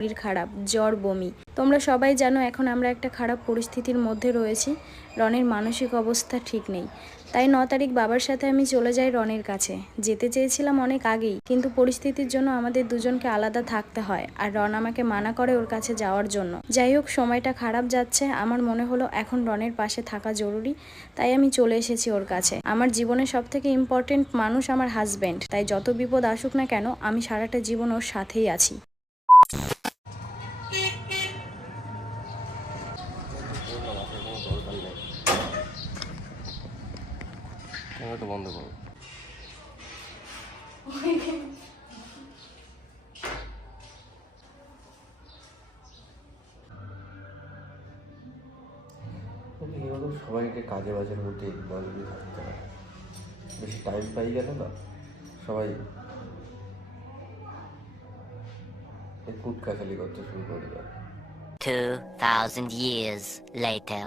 শরীর খারাপ, জ্বর, বমি। তোমরা সবাই জানো এখন আমরা একটা খারাপ পরিস্থিতির মধ্যে রয়েছি। রনের মানসিক অবস্থা ঠিক নেই। তাই ন তারিখ বাবার সাথে আমি চলে যাই রনের কাছে। যেতে চেয়েছিলাম অনেক আগেই, কিন্তু পরিস্থিতির জন্য আমাদের দুজনকে আলাদা থাকতে হয় আর রন আমাকে মানা করে ওর কাছে যাওয়ার জন্য। যাই হোক, সময়টা খারাপ যাচ্ছে। আমার মনে হলো এখন রনের পাশে থাকা জরুরি, তাই আমি চলে এসেছি ওর কাছে। আমার জীবনের সব থেকে ইম্পর্টেন্ট মানুষ আমার হাজব্যান্ড তাই যত বিপদ আসুক না কেন, আমি সারাটা জীবন ওর সাথেই আছি। ক্যামেরাটা বন্ধ করো। সবাইকে কাজে বাজের মধ্যে ইনভলভই থাকতে হয়। বেশি টাইম পাই গেল না সবাই কুটকাচালি করতে শুরু করে দেয়। 2,000 years later.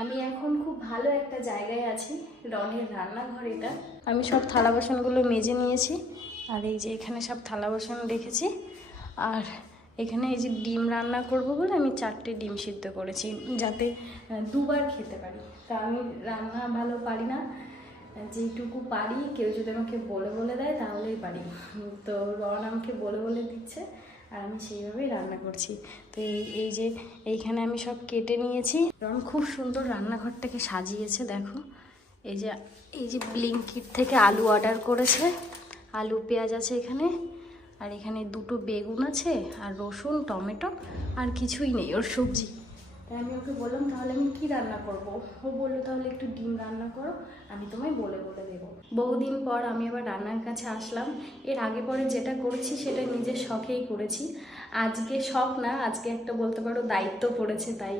আমি এখন খুব ভালো একটা জায়গায় আছি, রনের রান্নাঘর এটা। আমি সব থালা বাসনগুলো মেজে নিয়েছি, আর এই যে এখানে সব থালা বাসন রেখেছি। আর এখানে এই যে ডিম রান্না করব বলে আমি চারটে ডিম সিদ্ধ করেছি, যাতে দুবার খেতে পারি। তা আমি রান্না ভালো পারি না যেটুকু পারি, কেউ যদি আমাকে বলে বলে দেয় তাহলেই পারি। তো রন আমাকে বলে বলে দিচ্ছে। আর আমি সেইভাবেই রান্না করছি। তো এই এই যে এইখানে আমি সব কেটে নিয়েছি। রং খুব সুন্দর রান্নাঘরটাকে সাজিয়েছে, দেখো। এই যে এই যে ব্লিঙ্কিট থেকে আলু অর্ডার করেছে। আলু, পেঁয়াজ আছে এখানে। আর এখানে দুটো বেগুন আছে, আর রসুন, টমেটো, আর কিছুই নেই ওর সবজি। তাই আমি ওকে বললাম, তাহলে আমি কি রান্না করব? ও বলল, তাহলে একটু ডিম রান্না করো, আমি তোমায় বলে বলে দেবো। বহুদিন পর আমি আবার রান্নার কাছে আসলাম। এর আগে পরে যেটা করেছি, সেটা নিজের শখেই করেছি। আজকে শখ না, আজকে একটা বলতে পারো দায়িত্ব পড়েছে, তাই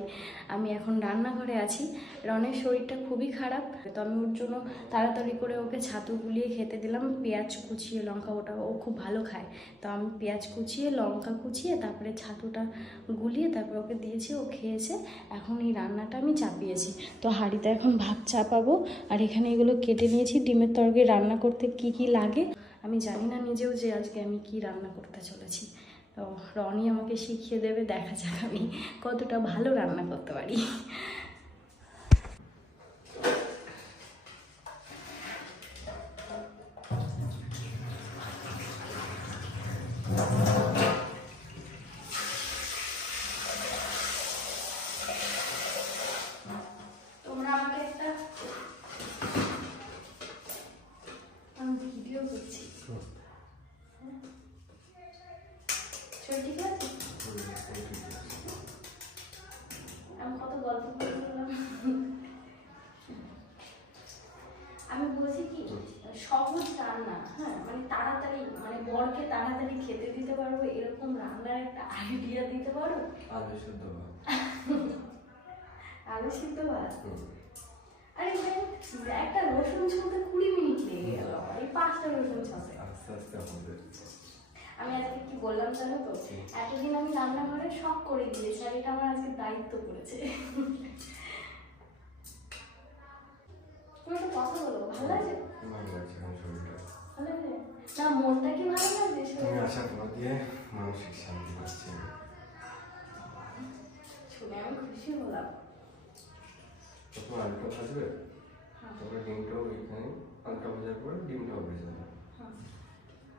আমি এখন রান্নাঘরে আছি। রনের শরীরটা খুবই খারাপ, তো আমি ওর জন্য তাড়াতাড়ি করে ওকে ছাতু গুলিয়ে খেতে দিলাম, পেঁয়াজ কুচিয়ে লঙ্কা ওটা, ও খুব ভালো খায়। তো আমি পেঁয়াজ কুচিয়ে, লঙ্কা কুচিয়ে, তারপরে ছাতুটা গুলিয়ে তারপরে ওকে দিয়েছি, ও খেয়েছে। এখন এই রান্নাটা আমি চাপিয়েছি। তো হাঁড়িতে এখন ভাত চাপাবো, আর এখানে এগুলো কেটে নিয়েছি। ডিমের তরকারি রান্না করতে কি কি লাগে, আমি জানি না, নিজেও যে আজকে আমি কি রান্না করতে চলেছি। তো রনি আমাকে শিখিয়ে দেবে দেখা যাক আমি কতটা ভালো রান্না করতে পারি। তাড়াতাড়ি খেতে দিতে পারব এরকম রান্নার একটা আইডিয়া দিতে পারো? আলু শুদ্ধ আলু সিদ্ধ ভাত? আরে ভাই একটা রসুন ছুঁতে কুড়ি মিনিট লেগে গেল এই পাঁচটা রসুন ছতে। আস্তে আস্তে হবে আমি আজকে কি বললাম জানো তো? এতদিন আমি রান্নাঘরে সব করে দিয়েছি আর এটা আমার আজকে দায়িত্ব পড়েছে। তুমি একটা কথা বলো ভালো লাগে ভালো আমার শরীরটা ভালো লাগে না মনটা কি ভালো লাগছে? তুমি শুনে? আসার দিয়ে মানসিক শান্তি পাচ্ছি। শুনে আমি খুশি হলাম। তো তোমার আলুটা ভাজবে? তারপরে ডিমটাও এখানে আলুটা ভাজার পরে ডিমটাও ভেজে দেবে হ্যাঁ।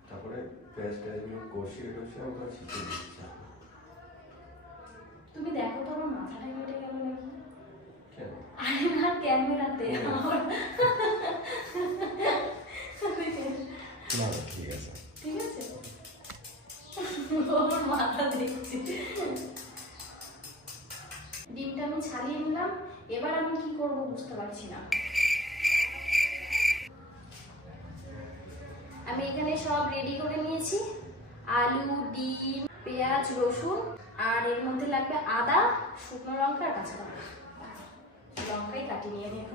তারপরে পেঁয়াজ টেয়াজগুলো কষিয়ে টষিয়ে আমি তোমার শিখিয়ে দিচ্ছি। তুমি দেখো তো আমার মাথাটা কেটে গেল নাকি? কেন? আরে না ক্যামেরাতে আমার ডিমটা আমি ছাড়িয়ে নিলাম। এবার আমি কি করব বুঝতে পারছি না। আমি এখানে সব রেডি করে নিয়েছি। আলু, ডিম, পেঁয়াজ, রসুন, আর এর মধ্যে লাগবে আদা, শুকনো লঙ্কা আর কাঁচা লঙ্কা। লঙ্কাই কাটি নিয়ে নিই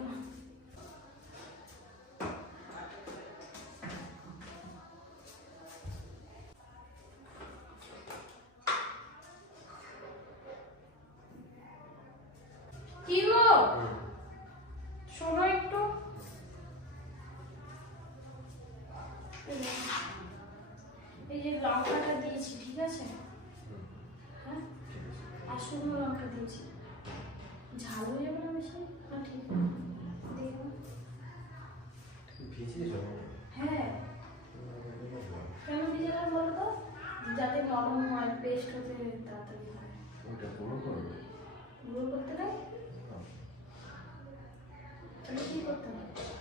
কি গো? শোনো একটু। এই যে লঙ্কাটা দিয়েছি ঠিক আছে? শুকনো লঙ্কা দিয়েছি। ঝাল হয়ে যাবে না বেশি? না ঠিক দেখো হ্যাঁ। কেন ভিজালাম বলো তো? যাতে নরম হয় পেস্ট হতে তাড়াতাড়ি হয়। ওটা গুঁড়ো করবে। গুঁড়ো করতে নাই? তাহলে কি করতে হবে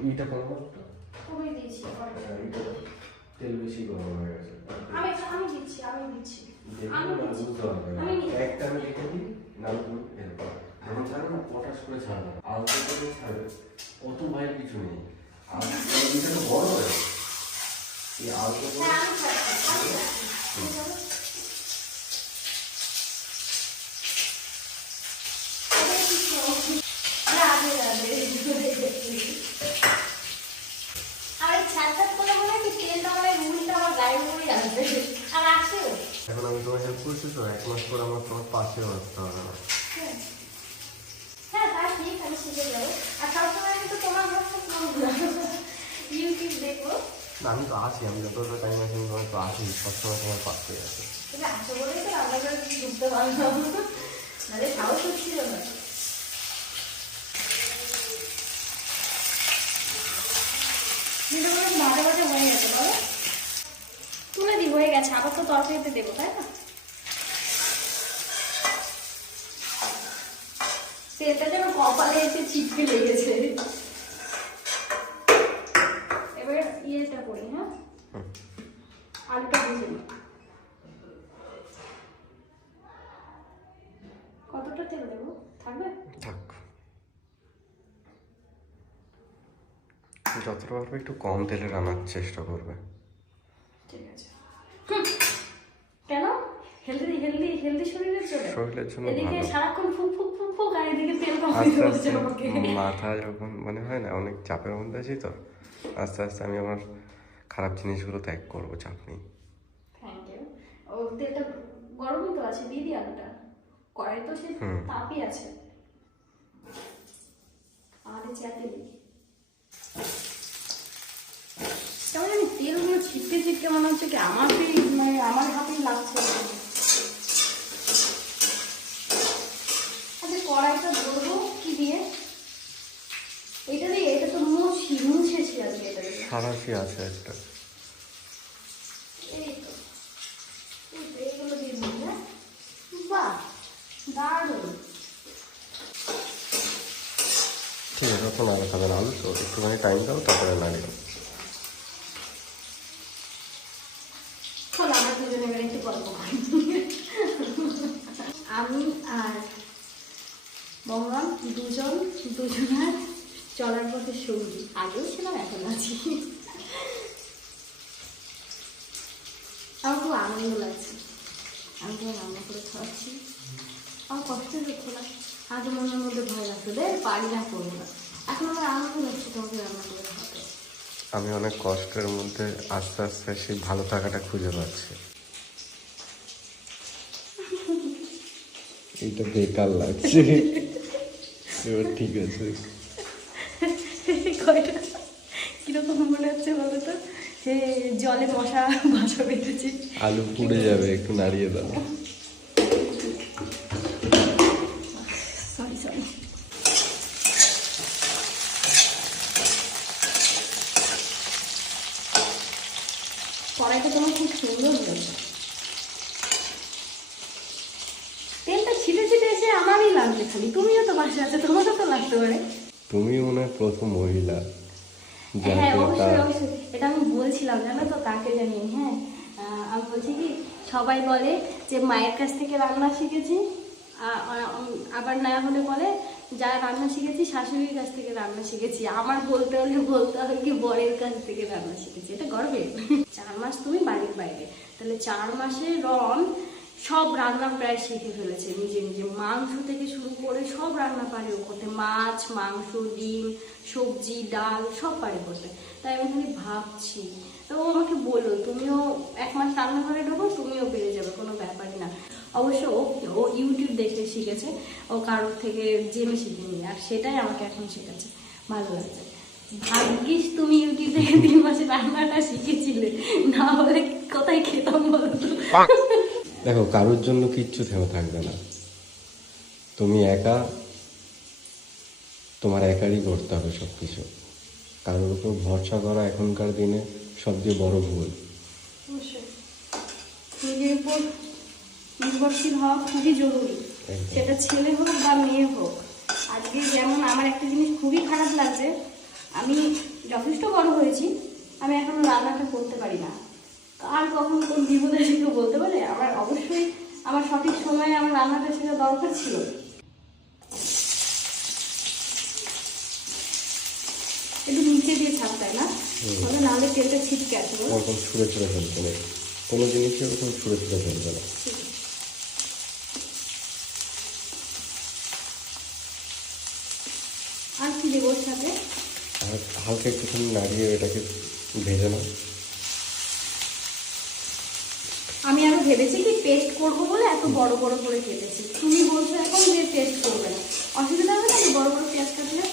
এইটা কমাবো একটু কমিয়ে দিয়েছি হ্যাঁ, তেল বেশি গরম হয়ে গেছে। আমি আমি দিচ্ছি। আমি দিচ্ছি। আমি বুঝতে পারবে একটা আমি রেখে দিই না তুমি না পটাশ করে ছাড়বে আলতো করে ছাড়বে অত ভাইয়ের কিছু নেই। আর এটা তো বড় হয়ে এই আলতো করে হ্যাঁ আমি ছাড়ছি আমি ছাড়ছি তুমি চলো। আরে কিছু রাধে রাধে আর এই ছাড় ছাড় করে মনে হয় কি তেলটা আমার এই মুড়িটা আমার গায়ে মুড়ি আসবে আর আসেও এখন আমি তোমার হেল্প করছি তো এক মাস পর আমার তোমার পাশে আসতে হবে না। হ্যাঁ। হ্যাঁ তা ঠিক আমি শিখে যাব আর সবসময় আমি তো তোমার ইউটিউব দেখব না আমি তো আছি আমি যতটা টাইম আছে আমি তো আছি সবসময় তোমার পাশে আসো বলেই তো রান্না ঢুকতে পারলাম নাহলে সাহস হচ্ছিল না। কিন্তু ওরকম মাঝে মাঝে হয়ে গেছে বলো। তুলে দি হয়ে গেছে। আবার তো তরকারিতে দেবো তাই না? তেলটা যেন কপালে এসে ছিটকে লেগেছে। এবার ইয়েটা করি হ্যাঁ? আলুটা ভেজে কতটা তেল দেবো? থাকবে? থাক। যতটা পারবে একটু কম তেলে রান্নার চেষ্টা করবে ঠিক আছে হুম। কেন হেলদি হেলদি শরীরের জন্য। শরীরের জন্য এদিকে সারাক্ষণ ফুক ফুক ফুক ফুক আর এদিকে তেল কম হচ্ছে আমাকে। মাথা যখন মানে হয় না অনেক চাপের মধ্যে আছি তো। আস্তে আস্তে আমি আমার খারাপ জিনিসগুলো ত্যাগ করব চাপ নেই। থ্যাংক ইউ ও তেলটা গরমই তো আছে দিয়ে দিই আলুটা। কড়াই তো সে। তাপই আছে। আমাদের কেমন তেলগুলো ছিটকে ছিটকে মনে হচ্ছে কি আমার মানে আমার হাতেই লাগছে। কড়াইটা ধরবো কি দিয়ে? এটা দিয়ে এটা তো মুছি মুছেছি আজকে এটা সারাশি আছে একটা। এই তো এই দিয়ে দিই হ্যাঁ? বাহ দারুণ। ঠিক আছে এখন আর খাবে না আলু তো একটুখানি টাইম দাও তারপরে নাড়িয়ে চলো আমরা দুজনে মিলে একটু গল্প করি আমি আর মহরম দুজন দুজনার চলার পথে সঙ্গী। আগেও ছিলাম এখন আছি। আমার খুব আনন্দ লাগছে। আমি তো রান্না করে খাওয়াচ্ছি। আমার কষ্ট হচ্ছে না। আগে মনের মধ্যে ভয় লাগতো রে পারি না করব না। এখন আমার আনন্দ লাগছে তোমাকে রান্না করে খাওয়াতে। আমি অনেক কষ্টের মধ্যে আস্তে আস্তে সেই ভালো থাকাটা খুঁজে পাচ্ছি। এইটা বেকার লাগছে। এবার ঠিক আছে। কয়টা? কীরকম মনে হচ্ছে বলো তো যে জলে মশা বাসা বেঁধেছে। আলু পুড়ে যাবে একটু নাড়িয়ে দাও সরি সরি কড়াইটা তোমার খুব সুন্দর হয়েছে তেলটা ছিটে ছিটে এসে আমারই লাগবে খালি তুমিও তো পাশে আছে তোমারও তো লাগতে পারে তুমি মনে হয় প্রথম মহিলা। হ্যাঁ অবশ্যই অবশ্যই। এটা আমি বলছিলাম জানো তো কাকে জানি হ্যাঁ। আমি বলছি কি সবাই বলে যে মায়ের কাছ থেকে রান্না শিখেছি আবার না হলে বলে যা রান্না শিখেছি শাশুড়ির কাছ থেকে রান্না শিখেছি। আমার বলতে হলে বলতে হবে কি বরের কাছ থেকে রান্না শিখেছি। এটা গর্বে চার মাস তুমি বাড়ির বাইরে। তাহলে চার মাসে রন সব রান্না প্রায় শিখে ফেলেছে নিজে নিজে। মাংস থেকে শুরু করে সব রান্না পারে ও করতে। মাছ, মাংস, ডিম, সবজি, ডাল সব পারে করতে। তাই আমি খালি ভাবছি। তো ও আমাকে বলল, তুমিও এক মাস রান্নাঘরে ঢোকো, তুমিও পেরে যাবে, কোনো ব্যাপারই না। অবশ্য ও ও ইউটিউব দেখে শিখেছে, ও কারোর থেকে জেনে শিখেনি আর সেটাই আমাকে এখন শেখাচ্ছে। ভালো লাগছে। ভাগ্যিস তুমি ইউটিউব থেকে তিন মাসে রান্নাটা শিখেছিলে, না হলে কোথায় খেতাম বলতো দেখো কারোর জন্য কিচ্ছু থেমে থাকবে না। তুমি একা তোমার একারই করতে হবে সব কিছু কারোর উপর ভরসা করা এখনকার দিনে সবচেয়ে বড় ভুল। নিজের উপর নির্ভরশীল হওয়া খুবই জরুরি। সেটা ছেলে হোক বা মেয়ে হোক। আজকে যেমন আমার একটা জিনিস খুবই খারাপ লাগছে আমি যথেষ্ট বড় হয়েছি আমি এখনও রান্নাটা করতে পারি না। আর কখন কোন বিপদে কেউ বলতে পারে? আমার অবশ্যই আমার সঠিক সময়ে আমার রান্নাটা শেখা দরকার ছিল। একটু নিচে দিয়ে ছাপতায় না? তাহলে নাহলে তেলটা ছিটকে আসবে। বলো? ওরকম ছুঁড়ে ছুঁড়ে ফেলতে নেই কোনো জিনিসই ওরকম ছুঁড়ে ছুঁড়ে ফেলবে না আর কি দেবো সাথে? আর হালকা একটুখানি নাড়িয়ে এটাকে ভেজে নাও। আমি আরও ভেবেছি কি পেস্ট করব বলে এত বড় বড় করে কেটেছি। তুমি বলছো এখন যে পেস্ট করবে। না অসুবিধা হবে না বড় বড় পেঁয়াজ কাটলে?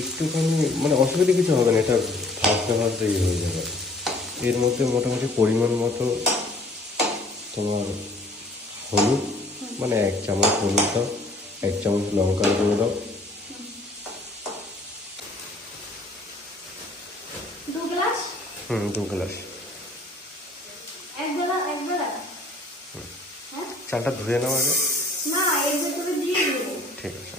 একটুখানি মানে অসুবিধা কিছু হবে না এটা ভাজতে ভাজতে ইয়ে হয়ে যাবে। এর মধ্যে মোটামুটি পরিমাণ মতো তোমার হলুদ মানে এক চামচ হলুদ দাও এক চামচ লঙ্কার গুঁড়ো দাও। দু গ্লাস? হুম দু গ্লাস এক বেলা এক বেলা হ্যাঁ চালটা ধুয়ে নাও আগে। ঠিক আছে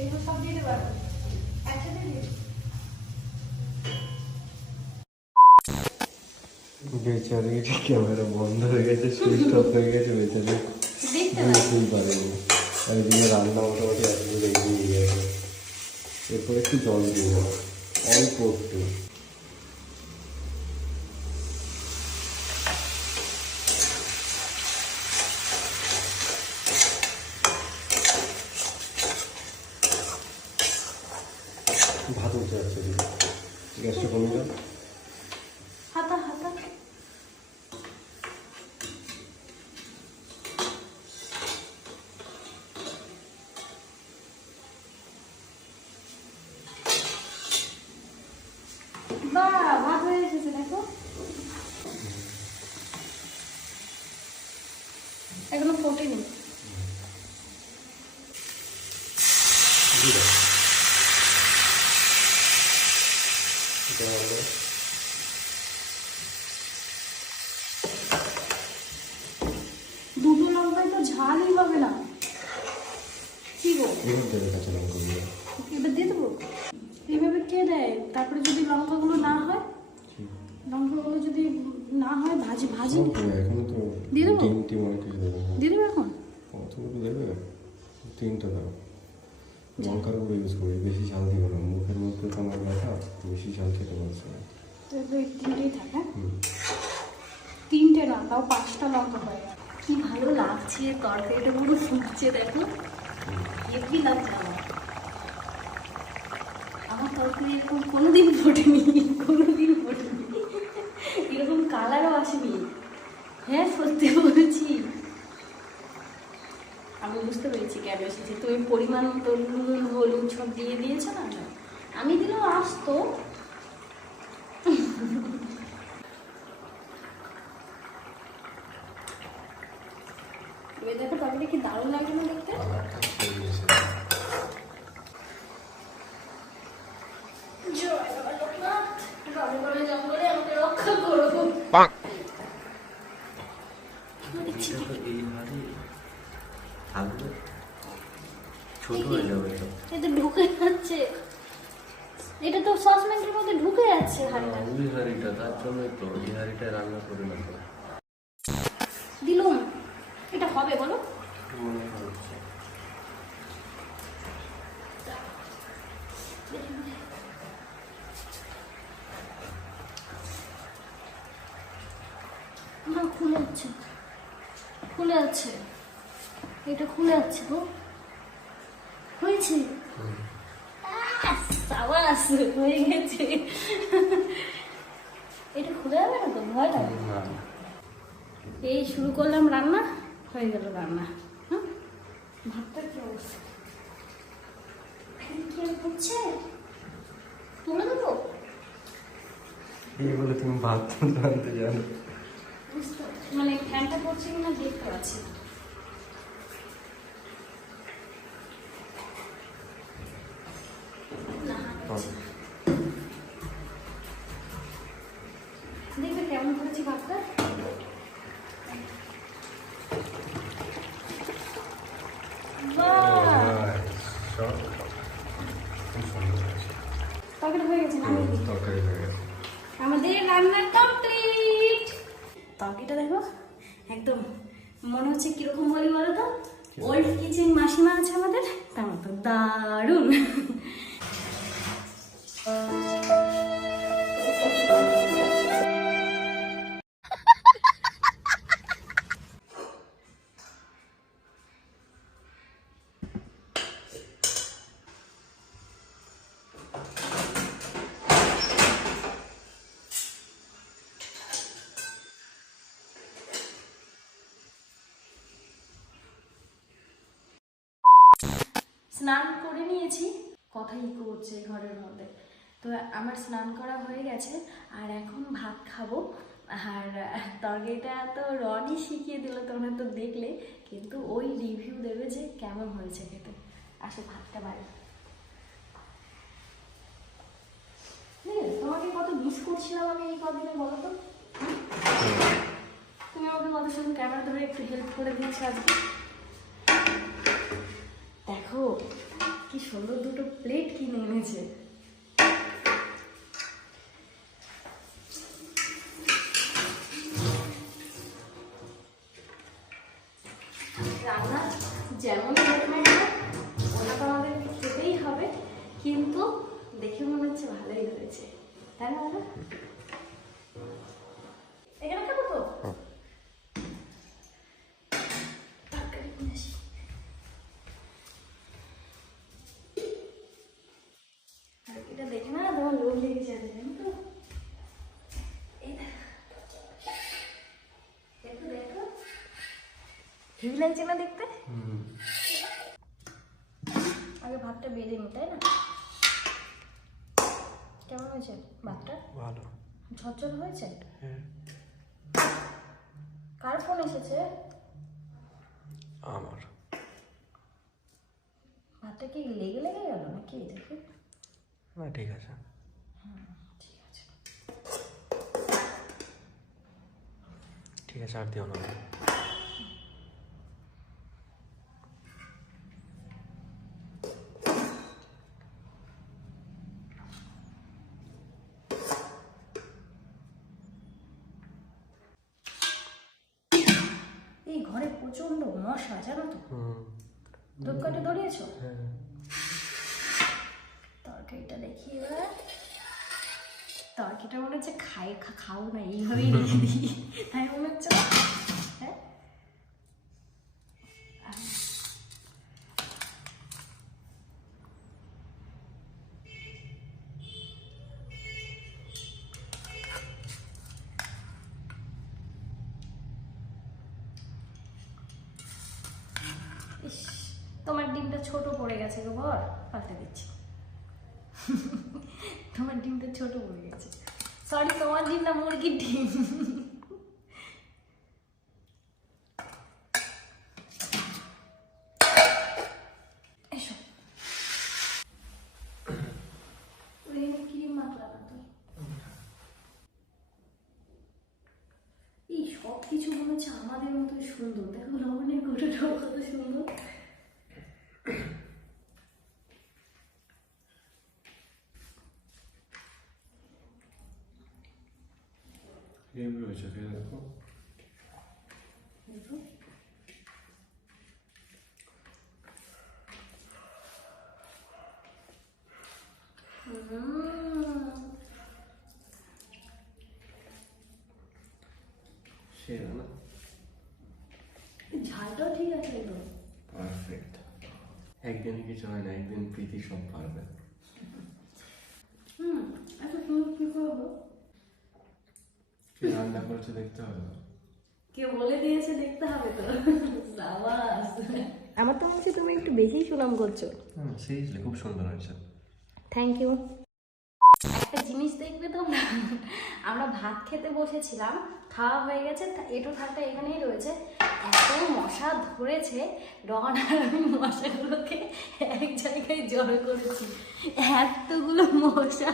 এগুলো সব দিয়ে দেবো এখন। একসাথে দিয়ে দেবো। বেচারি ক্যামেরা বন্ধ হয়ে গেছে সুইচ অফ হয়ে গেছে বেচারি বুঝতেই পারেনি আর এদিকে রান্না মোটামুটি এতদূর এগিয়ে গেছে। এরপর একটু জল দেবো অল্প একটু ভাত উঠে যাচ্ছে গ্যাসটা কমে যাও হাতা হাতা বাহ ভাত হয়ে এসেছে দেখো এখনও ফোটেনি দিয়ে দাও এটা হলো দুটো লঙ্কায় তো ঝালই হবে না কি গো এবার দেবে কাঁচা লঙ্কাগুলো এবার দিয়ে দেবো এইভাবে কে দেয় তারপরে যদি লঙ্কাগুলো না হয় লঙ্কাগুলো যদি না হয় ভাজি ভাজি। তো দিয়ে দেবো? ডিম টিম অনেক কিছু দেবে। দিয়ে দেবো এখন? অতগুলো দেবে। তিনটা দাও। লঙ্কার গুঁড়ো ইউজ করি বেশি ঝাল দিও না। মুখের মধ্যে তো আমার ব্যথা বেশি ঝাল খেতে বলছে না। তিনটেই থাকে হ্যাঁ? তিনটে না তাও পাঁচটা লঙ্কা হয় কি ভালো লাগছে তরকারিটা পুরো ফুটছে দেখো। হেভি লাগছে আমার। আমার তরকারি এরকম কোনোদিন ফোটেনি কোনোদিন এরকম কালারও আসেনি। হ্যাঁ সত্যি বলছি। আমি বুঝতে পেরেছি, কেন এসেছি। তুমি পরিমাণ মতো নুন হলুদ সব দিয়ে দিয়েছ না আমি দিলেও আসতো। দেখো, তবে কি দারুণ লাগে না দেখতে জয় বাবা লোকনাথ রঙে রঙে জঙ্গলে আমাকে রক্ষা করো দেখছি ছোট হয়ে যাবে তো এটা ঢুকে যাচ্ছে এটা তো সসপ্যানের মধ্যে ঢুকে যাচ্ছে হাড়িটা ওই হাঁড়িটা তার জন্যই হাঁড়িটা রান্না করে না তো দিলুম এটা হবে বলো। মনে হচ্ছে। না খুলে যাচ্ছে খুলে যাচ্ছে এটা খুলে যাচ্ছে গো। হয়েছে? সাবাস হয়ে গেছে। এটা খুলে যাবে না তো? ভয় লাগে। এই শুরু করলাম রান্না হয়ে গেল রান্না। হ্যাঁ? ভাতটা কি অবস্থা? হচ্ছে? তুলে দেবো? এই বলে তুমি ভাত রাঁধতে জানো বুঝতে মানে ফ্যানটা পড়ছে কিনা দেখতে পাচ্ছি না। না, হচ্ছে না। দেখবে কেমন করেছি ভাতটা বাহ! তরকারি হয়ে গেছে তরকারি হয়ে গেছে। আমাদের রান্না কমপ্লিট তরকারিটা দেখো একদম মনে হচ্ছে কীরকম বলি বলো তো? ওল্ড কিচেন মাসিমা আছে আমাদের তার মতো দারুণ! কথাই করছে ঘরের মধ্যে। তো আমার স্নান করা হয়ে গেছে, আর এখন ভাত খাব। আর তরকারিটা তো রনই শিখিয়ে দিল তোমরা তো দেখলে। কিন্তু ওই রিভিউ দেবে যে কেমন হয়েছে খেতে। আসো, ভাতটা বাড়ি। তোমাকে কত মিস করছিলাম আমি এই কদিনে বলো তো? তুমি আমাকে কত সময় ক্যামেরা ধরে একটু হেল্প করে দিচ্ছ আজকে। দেখো কি সুন্দর দুটো প্লেট কিনে এনেছে। রান্না যেমন ওটা তো আমাদের খেতেই হবে, কিন্তু দেখে মনে হচ্ছে ভালোই হয়েছে। তাই না হেভি লাগছে না দেখতে? আগে ভাতটা বেড়ে নি তাই না? কেমন হয়েছে ভাতটা? ভালো। ঝরঝর হয়েছে? হ্যাঁ। কার ফোন এসেছে? আমার। ভাতটা কি লেগে লেগে গেল নাকি? দেখি। না ঠিক আছে। ঠিক আছে। ঠিক আছে আর দিও না। জানো তো? ধূপকাঠি ধরিয়েছো? হ্যাঁ। তরকারিটা দেখি এবার। তরকারিটা মনে হচ্ছে খাই খাও না এইভাবেই রেখে দিই তাই তোমার ডিমটা ছোট পড়ে গেছে গো বর। পাল্টে দিচ্ছি। তোমার ডিমটা ছোট পড়ে গেছে। সরি তোমার ডিম না মুরগির ডিম এসো রেনে ক্রিম মাখলাম না তুই এই সব কিছু মনে হচ্ছে আমাদের মতোই সুন্দর দেখো লবণের গুঁড়োটাও কত সুন্দর হেভি হয়েছে খেয়ে দেখো সেরা না ঝালটাও ঠিক আছে একদম পারফেক্ট একদিনে কিছু হয় না একদিন প্রীতি সব পারবে হুম এত সুন্দর কি করব কি রান্না করেছে দেখতে হবে। কেউ বলে দিয়েছে দেখতে হবে তো। সাবাস। আমার তো মনে হচ্ছে তুমি একটু বেশিই সুনাম করছ। হুম সেই খুব সুন্দর হয়েছে। থ্যাংক ইউ একটা জিনিস দেখবে তোমরা আমরা ভাত খেতে বসেছিলাম খাওয়া হয়ে গেছে এটো থাকটা এখানেই রয়েছে। এত মশা ধরেছে রন আর আমি মশাগুলোকে এক জায়গায় জড়ো করেছি। এতগুলো মশা।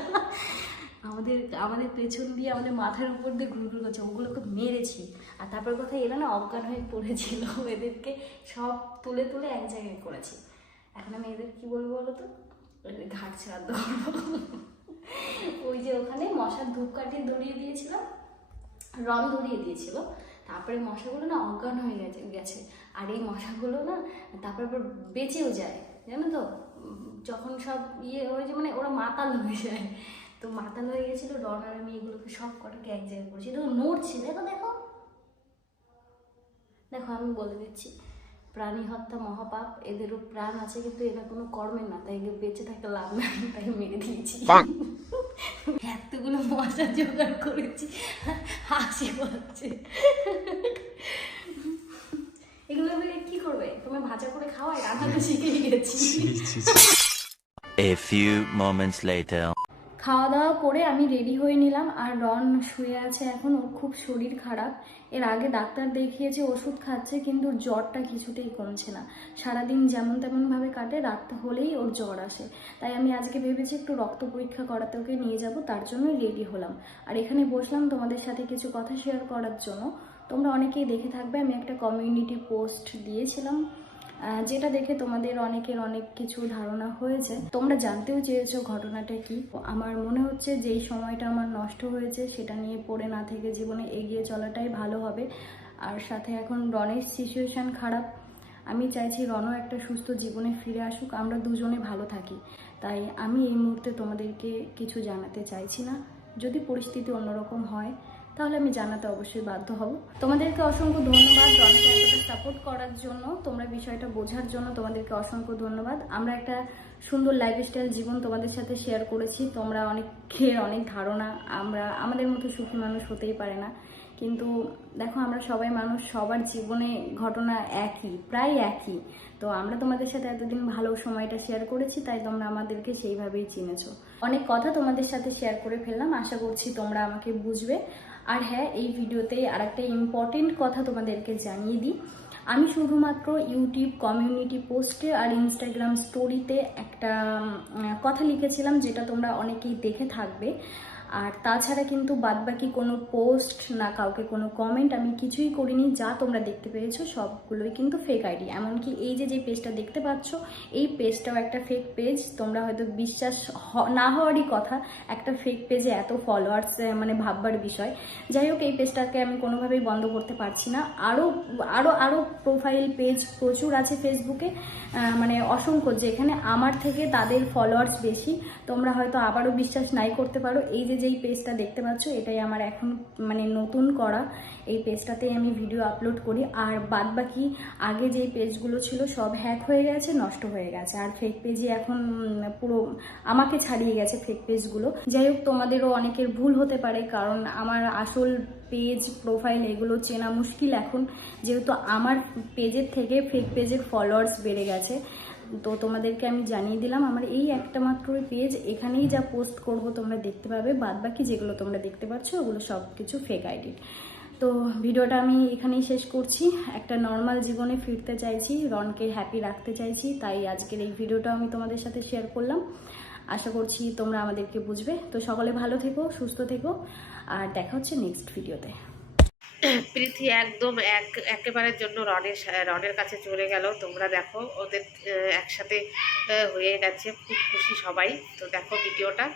আমাদের আমাদের পেছন দিয়ে আমাদের মাথার উপর দিয়ে ঘুরঘুর করছে ওগুলোকে মেরেছি। আর তারপর কথা এরা না, অজ্ঞান হয়ে পড়েছিল। এদেরকে সব তুলে তুলে এক জায়গায় করেছি। এখন আমি এদের কি বলব বলো তো? ঘাট করব ওই যে ওখানে মশার ধূপকাঠি ধরিয়ে দিয়েছিলাম রং ধরিয়ে দিয়েছিল। তারপরে মশাগুলো না অজ্ঞান হয়ে গেছে গেছে। আর এই মশাগুলো না, তারপর বেঁচেও যায়, জানো তো? যখন সব ইয়ে হয়ে যায় মানে ওরা মাতাল হয়ে যায়। তো মাথা হয়ে গেছিল আর আমি এগুলোকে সব কটাকে এক জায়গায় করেছি দেখো নড়ছে দেখো দেখো। দেখো আমি বলে দিচ্ছি প্রাণী হত্যা মহাপাপ এদেরও প্রাণ আছে কিন্তু এরা কোনো কর্মের না তাই এদের বেঁচে থাকতে লাভ নাই তাই মেরে দিয়েছি। এতগুলো মশা জোগাড় করেছি হাসি পাচ্ছে। এগুলো কি করবে? তুমি ভাজা করে খাওয়াই রান্না তো শিখেই গেছি। A few moments later. খাওয়া দাওয়া করে আমি রেডি হয়ে নিলাম আর রন শুয়ে আছে এখন, ওর খুব শরীর খারাপ। এর আগে ডাক্তার দেখিয়েছে, ওষুধ খাচ্ছে, কিন্তু জ্বরটা কিছুতেই কমছে না। সারাদিন যেমন তেমনভাবে কাটে, রাত হলেই ওর জ্বর আসে। তাই আমি আজকে ভেবেছি একটু রক্ত পরীক্ষা করাতে ওকে নিয়ে যাব, তার জন্যই রেডি হলাম। আর এখানে বসলাম তোমাদের সাথে কিছু কথা শেয়ার করার জন্য। তোমরা অনেকেই দেখে থাকবে, আমি একটা কমিউনিটি পোস্ট দিয়েছিলাম। যেটা দেখে তোমাদের অনেকের অনেক কিছু ধারণা হয়েছে। তোমরা জানতেও চেয়েছো ঘটনাটা কি। আমার মনে হচ্ছে যেই সময়টা আমার নষ্ট হয়েছে, সেটা নিয়ে পড়ে না থেকে জীবনে এগিয়ে চলাটাই ভালো হবে। আর সাথে এখন রনের সিচুয়েশান খারাপ। আমি চাইছি রনও একটা সুস্থ জীবনে ফিরে আসুক। আমরা দুজনে ভালো থাকি। তাই আমি এই মুহূর্তে তোমাদেরকে কিছু জানাতে চাইছি না। যদি পরিস্থিতি অন্যরকম হয় তাহলে আমি জানাতে অবশ্যই বাধ্য হব। তোমাদেরকে অসংখ্য ধন্যবাদ রনকে এতটা সাপোর্ট করার জন্য। তোমরা বিষয়টা বোঝার জন্য তোমাদেরকে অসংখ্য ধন্যবাদ। আমরা একটা সুন্দর লাইফস্টাইল জীবন তোমাদের সাথে শেয়ার করেছি। তোমরা অনেক অনেকের অনেক ধারণা। আমরা, আমাদের মতো সুখী মানুষ হতেই পারে না। কিন্তু দেখো, আমরা সবাই মানুষ, সবার জীবনে ঘটনা একই, প্রায় একই। তো আমরা তোমাদের সাথে এতদিন ভালো সময়টা শেয়ার করেছি, তাই তোমরা আমাদেরকে সেইভাবেই চিনেছো। অনেক কথা তোমাদের সাথে শেয়ার করে ফেললাম। আশা করছি তোমরা আমাকে বুঝবে। আর হ্যাঁ এই ভিডিওতে আর একটা ইম্পর্টেন্ট কথা তোমাদেরকে জানিয়ে দিই। আমি শুধুমাত্র ইউটিউব কমিউনিটি পোস্টে আর ইনস্টাগ্রাম স্টোরিতে একটা কথা লিখেছিলাম, যেটা তোমরা অনেকেই দেখে থাকবে। আর তাছাড়া কিন্তু বাদবাকি কোনো পোস্ট না, কাউকে কোনো কমেন্ট আমি কিছুই করিনি, যা তোমরা দেখতে পেয়েছ সবগুলোই কিন্তু ফেক আইডি এমনকি এই যে যে পেজটা দেখতে পাচ্ছ, এই পেজটাও একটা ফেক পেজ তোমরা হয়তো বিশ্বাস না হওয়ারই কথা, একটা ফেক পেজে এত ফলোয়ার্স মানে ভাববার বিষয়। যাই হোক, এই পেজটাকে আমি কোনোভাবেই বন্ধ করতে পারছি না। আরও আরও আরও প্রোফাইল পেজ প্রচুর আছে ফেসবুকে মানে অসংখ্য, যেখানে আমার থেকে তাদের ফলোয়ার্স বেশি। তোমরা হয়তো আবারও বিশ্বাস নাই করতে পারো। এই যে যেই পেজটা দেখতে পাচ্ছ, এটাই আমার এখন মানে নতুন করা। এই পেজটাতেই আমি ভিডিও আপলোড করি। আর বাদ বাকি আগে যেই পেজগুলো ছিল, সব হ্যাক হয়ে গেছে, নষ্ট হয়ে গেছে। আর ফেক পেজে এখন পুরো আমাকে ছাড়িয়ে গেছে ফেক পেজগুলো যাই হোক, তোমাদেরও অনেকের ভুল হতে পারে, কারণ আমার আসল পেজ প্রোফাইল এগুলো চেনা মুশকিল এখন। যেহেতু আমার পেজের থেকে ফেক পেজের ফলোয়ার্স বেড়ে গেছে। তো তোমাদেরকে আমি জানিয়ে দিলাম, আমার এই একটা মাত্র পেজ এখানেই যা পোস্ট করব তোমরা দেখতে পাবে বাদ বাকি যেগুলো তোমরা দেখতে পাচ্ছ ওগুলো সব কিছু ফেক আইডি তো ভিডিওটা আমি এখানেই শেষ করছি। একটা নর্মাল জীবনে ফিরতে চাইছি, রনকে হ্যাপি রাখতে চাইছি, তাই আজকের এই ভিডিওটা আমি তোমাদের সাথে শেয়ার করলাম। আশা করছি তোমরা আমাদেরকে বুঝবে। তো সকলে ভালো থেকো, সুস্থ থেকো, আর দেখা হচ্ছে নেক্সট ভিডিওতে প্রীতি একদম এক, একেবারের জন্য রনের রনের কাছে চলে গেল। তোমরা দেখো, ওদের একসাথে হয়ে গেছে। খুব খুশি সবাই। তো দেখো, ভিডিওটা।